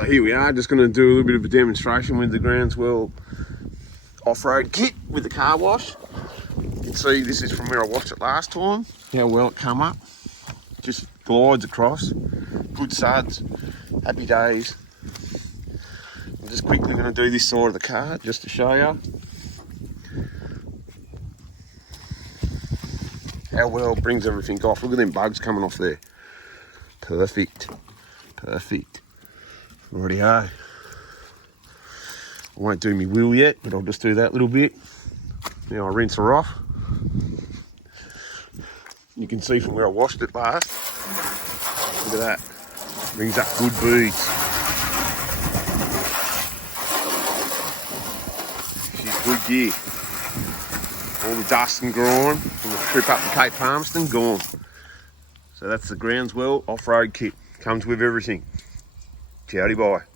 So here we are, just going to do a little bit of a demonstration with the Groundswell off-road kit with the car wash. You can see this is from where I washed it last time, how well it come up. Just glides across, good suds, happy days. I'm just quickly going to do this side of the car just to show you how well it brings everything off. Look at them bugs coming off there. Perfect, perfect. Righty-ho. I won't do me wheel yet, but I'll just do that little bit. Now I rinse her off. You can see from where I washed it last. Look at that. Brings up good beads. She's good gear. All the dust and grime from the trip up to Cape Palmerston, gone. So that's the Groundswell off-road kit. Comes with everything. Ciao, bye.